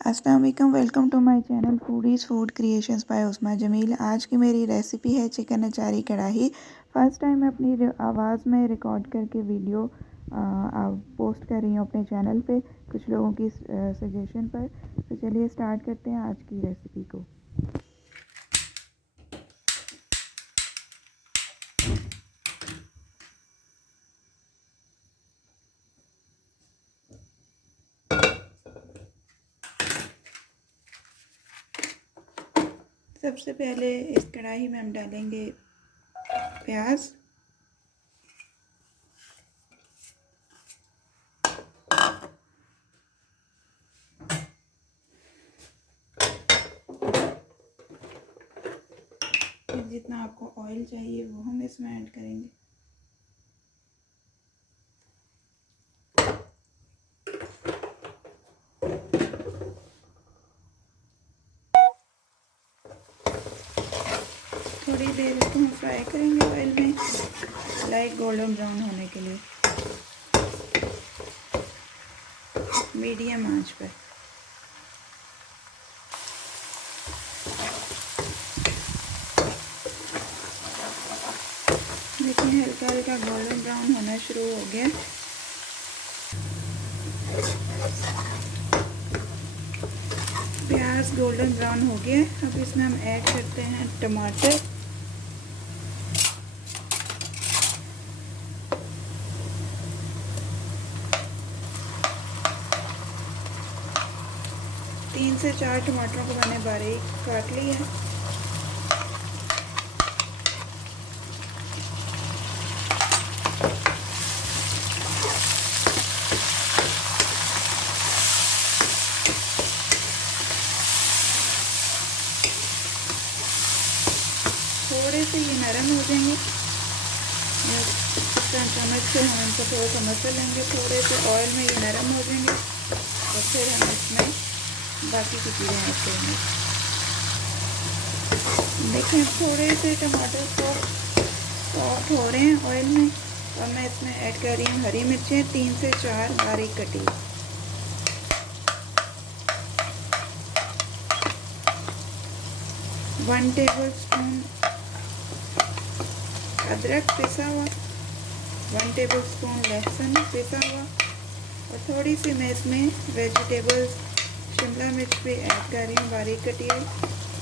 अस्सलाम वालेकुम, welcome to my channel foodies food creations by Usma Jamil. आज की मेरी रेसिपी है चिकन अचारी कढ़ाई। फ़र्स्ट टाइम मैं अपनी आवाज़ में रिकॉर्ड करके वीडियो पोस्ट कर रही हूँ अपने चैनल पे कुछ लोगों की सजेशन पर। तो चलिए स्टार्ट करते हैं आज की रेसिपी को। सबसे पहले इस कढ़ाई में हम डालेंगे प्याज, जितना आपको ऑयल चाहिए वो हम इसमें ऐड करेंगे। थोड़ी देर इसको हम फ्राई करेंगे ऑयल में लाइट गोल्डन ब्राउन होने के लिए, मीडियम आंच पर। देखिए हल्का हल्का गोल्डन ब्राउन होना शुरू हो गया। प्याज गोल्डन ब्राउन हो गया। अब इसमें हम ऐड करते हैं टमाटर, तीन से चार टमाटरों को मैंने बारीक काट लिया है। थोड़े से ये नरम हो जाएंगे, चम्मच से हम इनको थोड़ा सा मसल लेंगे। थोड़े से ऑयल में ये नरम हो जाएंगे और फिर हम इसमें बाकी की चीज़ें ऐड करेंगे। देखें थोड़े से टमाटर सॉफ्ट हो रहे हैं ऑयल में, और मैं इसमें ऐड कर रही हूँ हरी मिर्चें 3 से 4 बारीक कटी, 1 टेबल स्पून अदरक पिसा हुआ, 1 टेबल स्पून लहसुन पिसा हुआ, और थोड़ी सी मैं इसमें वेजिटेबल्स शिमला मिर्च भी ऐड कर रही हूँ बारीक कटी हुई,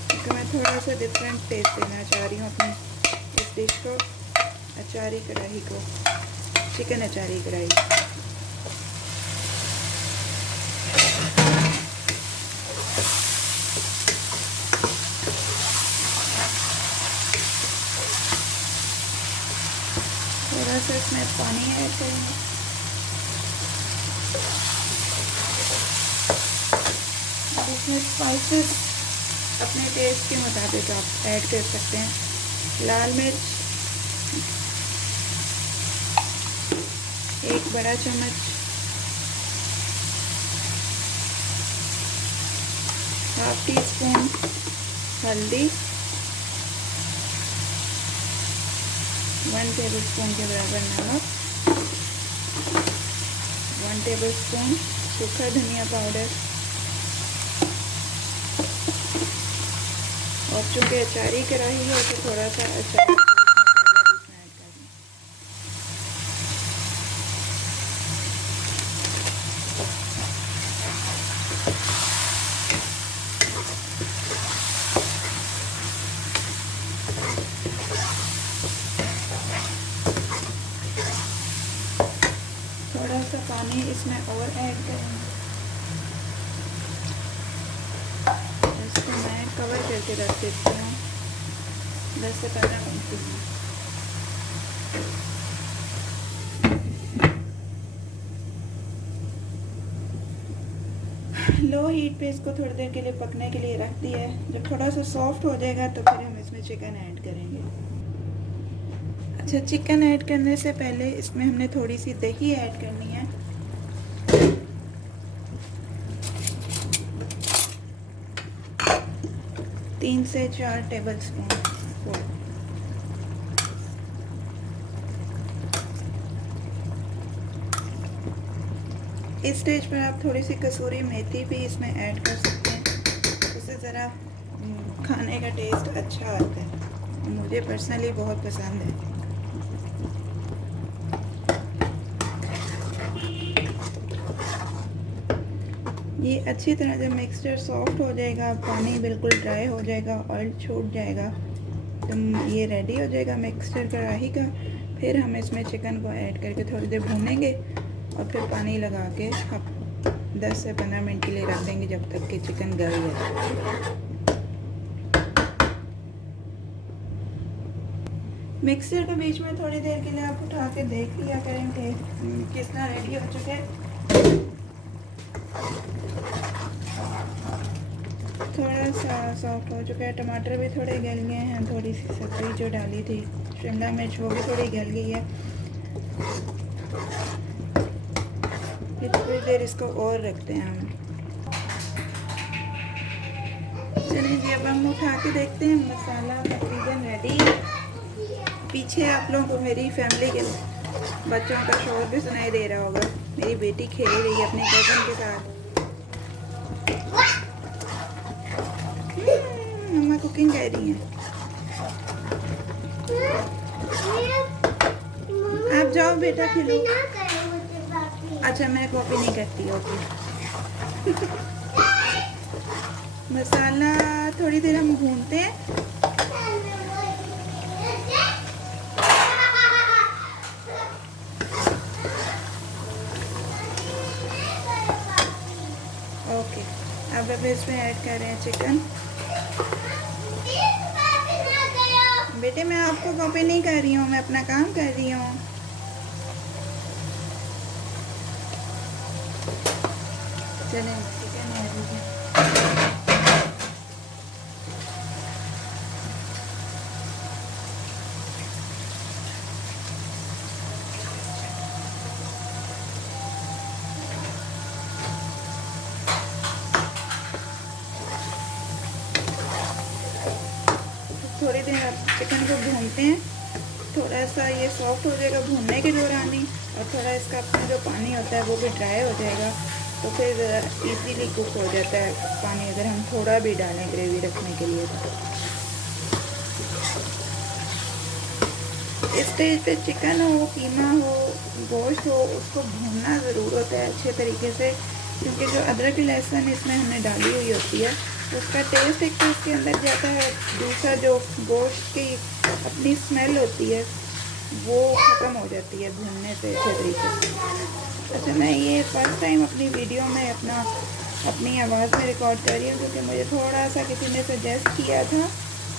क्योंकि मैं थोड़ा सा डिफरेंट टेस्ट देना चाह रही हूँ अपनी इस डिश को, अचारी कढ़ाई को, चिकन अचारी कढ़ाई। थोड़ा सा इसमें पानी ऐड करेंगे। और इसमें स्पाइसेस अपने टेस्ट के मुताबिक आप ऐड कर सकते हैं। लाल मिर्च 1 बड़ा चम्मच, हाफ टी स्पून हल्दी, 1 टेबल स्पून के बराबर नमक, 1 टेबल स्पून सूखा धनिया पाउडर, और चूँकि अचारी कढ़ाई है तो थोड़ा सा अचार मसाला भी इसमें ऐड कर दें। थोड़ा सा पानी इसमें और ऐड करेंगे। इसको मैं कवर करके रख देती हूँ 10 से 15 मिनट के लिए। लो हीट पे इसको थोड़ी देर के लिए पकने के लिए रख दिया है। जब थोड़ा सा सॉफ्ट हो जाएगा तो फिर हम इसमें चिकन ऐड करेंगे। अच्छा, चिकन ऐड करने से पहले इसमें हमने थोड़ी सी दही ऐड करनी है। तीन से 4 टेबल स्पून। इस स्टेज पर आप थोड़ी सी कसूरी मेथी भी इसमें ऐड कर सकते हैं, उससे ज़रा खाने का टेस्ट अच्छा आता है। मुझे पर्सनली बहुत पसंद है। ये अच्छी तरह जब मिक्सचर सॉफ्ट हो जाएगा, पानी बिल्कुल ड्राई हो जाएगा, ऑयल छूट जाएगा, जब ये रेडी हो जाएगा मिक्सचर कढ़ाई का, फिर हम इसमें चिकन को ऐड करके थोड़ी देर भूनेंगे और फिर पानी लगा के 10 से 15 मिनट के लिए रख देंगे जब तक कि चिकन गल जाए। मिक्सचर के बीच में थोड़ी देर के लिए आप उठा के देख लिया करें कि किस तरह रेडी हो चुके हैं। थोड़ा सा सॉफ्ट हो चुका है, टमाटर भी थोड़े गल गए हैं, थोड़ी सी सब्ज़ी जो डाली थी शिमला मिर्च वो भी थोड़ी गल गई है। थोड़ी देर इसको और रखते हैं हम। चलिए जी, अब हम उठा के देखते हैं। मसाला तकरीबन रेडी है। पीछे आप लोगों को मेरी फैमिली के बच्चों का शोर भी सुनाई दे रहा होगा। मेरी बेटी खेल रही है अपने कज़न के साथ। मम्मा कुकिंग कर रही हैं। आप जाओ बेटा खेलो। अच्छा, मैं कॉपी नहीं करती। ओके। मसाला थोड़ी देर हम भूनते हैं। ओके, अब इसमें ऐड कर रहे हैं चिकन। बेटे मैं आपको कॉपी नहीं कर रही हूँ, मैं अपना काम कर रही हूँ। चलें चिकन ऐड कीजिए। थोड़ी देर आप चिकन को भूनते हैं, थोड़ा सा ये सॉफ्ट हो जाएगा भूनने के दौरान ही, और थोड़ा इसका अपना जो पानी होता है वो भी ड्राई हो जाएगा, तो फिर इजीली कुक हो जाता है पानी अगर हम थोड़ा भी डालें ग्रेवी रखने के लिए। इस स्टेज पे चिकन हो, कीमा हो, गोश्त हो, उसको भूनना ज़रूर होता है अच्छे तरीके से, क्योंकि जो अदरक लहसुन इसमें हमने डाली हुई होती है उसका टेस्ट एक तो इसके अंदर जाता है, दूसरा जो गोश्त की अपनी स्मेल होती है वो ख़त्म हो जाती है भूनने से अच्छे तरीके से। अच्छा, मैं ये फर्स्ट टाइम अपनी वीडियो में अपनी आवाज़ में रिकॉर्ड कर रही हूँ, क्योंकि मुझे थोड़ा सा किसी ने सजेस्ट किया था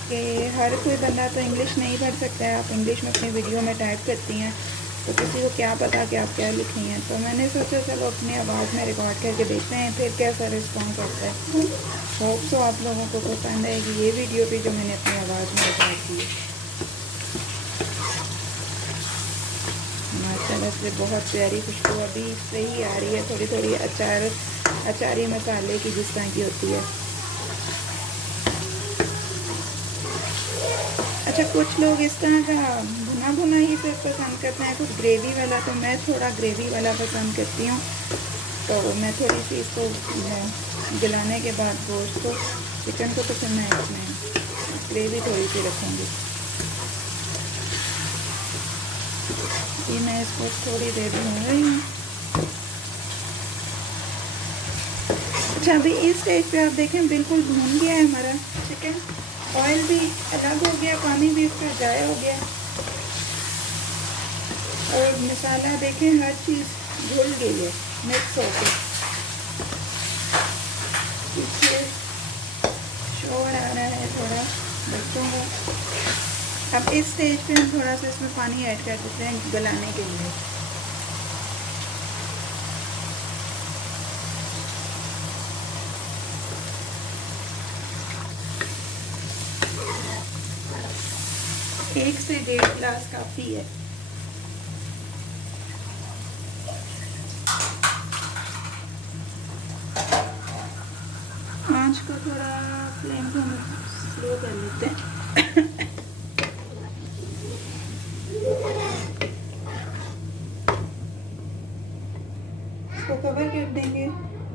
कि हर कोई बंदा तो इंग्लिश नहीं पढ़ सकता है, आप इंग्लिश में अपनी वीडियो में टाइप करती हैं तो किसी को क्या पता कि आप क्या लिख रही हैं। तो मैंने सोचा चलो अपनी आवाज़ में रिकॉर्ड करके देखते हैं फिर कैसा रिस्पॉन्स आता है। होप सो आप लोगों को पसंद आएगी ये वीडियो भी जो मैंने अपनी आवाज़ में रिकॉर्ड की है। माशाल्लाह से बहुत प्यारी खुशबू अभी सही आ रही है, थोड़ी थोड़ी अचारी मसाले की जिस तरह की होती है। अच्छा, कुछ लोग इस तरह का भुना ही से पसंद करते हैं, कुछ ग्रेवी वाला, तो मैं थोड़ा ग्रेवी वाला पसंद करती हूँ। तो मैं थोड़ी सी इसको गलाने के बाद गोश्त को, चिकन को तो फिर मैं इसमें ग्रेवी थोड़ी सी रखूँगी। ये मैं इसको थोड़ी देर भून रही हूँ। अच्छा, अभी इस स्टेज पे आप देखें बिल्कुल भून गया है हमारा चिकन, ऑयल भी अलग हो गया, पानी भी इसका ड्राई हो गया, और मसाला देखें हर चीज़ घुल गई है मिक्स होके। पीछे शोर आ रहा है थोड़ा बच्चों का। अब इस स्टेज पे हम थोड़ा सा इसमें पानी ऐड कर देते हैं गलाने के लिए। एक से 1.5 गिलास काफ़ी है। आँच को थोड़ा फ्लेम को हम स्लो कर लेते हैं। इसको कवर